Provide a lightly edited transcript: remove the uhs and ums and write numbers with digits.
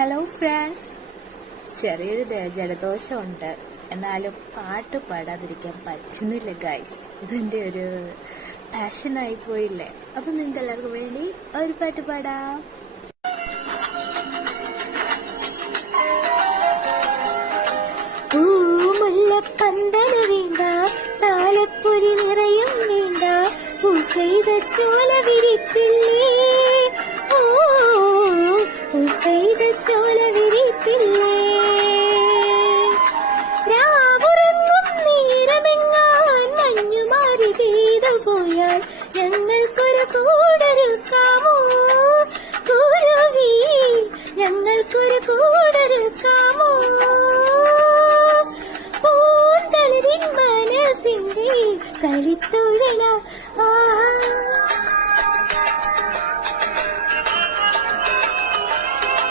Hello friends, ചെറിയൊരു ജലദോഷമുണ്ട്. എന്നാലും പാട്ട് പാടാതിരിക്കാൻ പറ്റുന്നില്ല ഗൈസ്. ഇതെൻ്റെ ഒരു പാഷനായി പോയില്ലേ. അപ്പം നിങ്ങൾക്ക് എല്ലാവർക്കും വേണ്ടി ഒരു പാട്ട് പാടാം. മുല്ലപ്പന്തല് വേണ്ട, താലപ്പൊരി നിറയും വേണ്ട, പൂക്കൈത ചോല വിരിപ്പില്ലേ, പൂക്കൈത ചോല വിരിപ്പില്ലേ,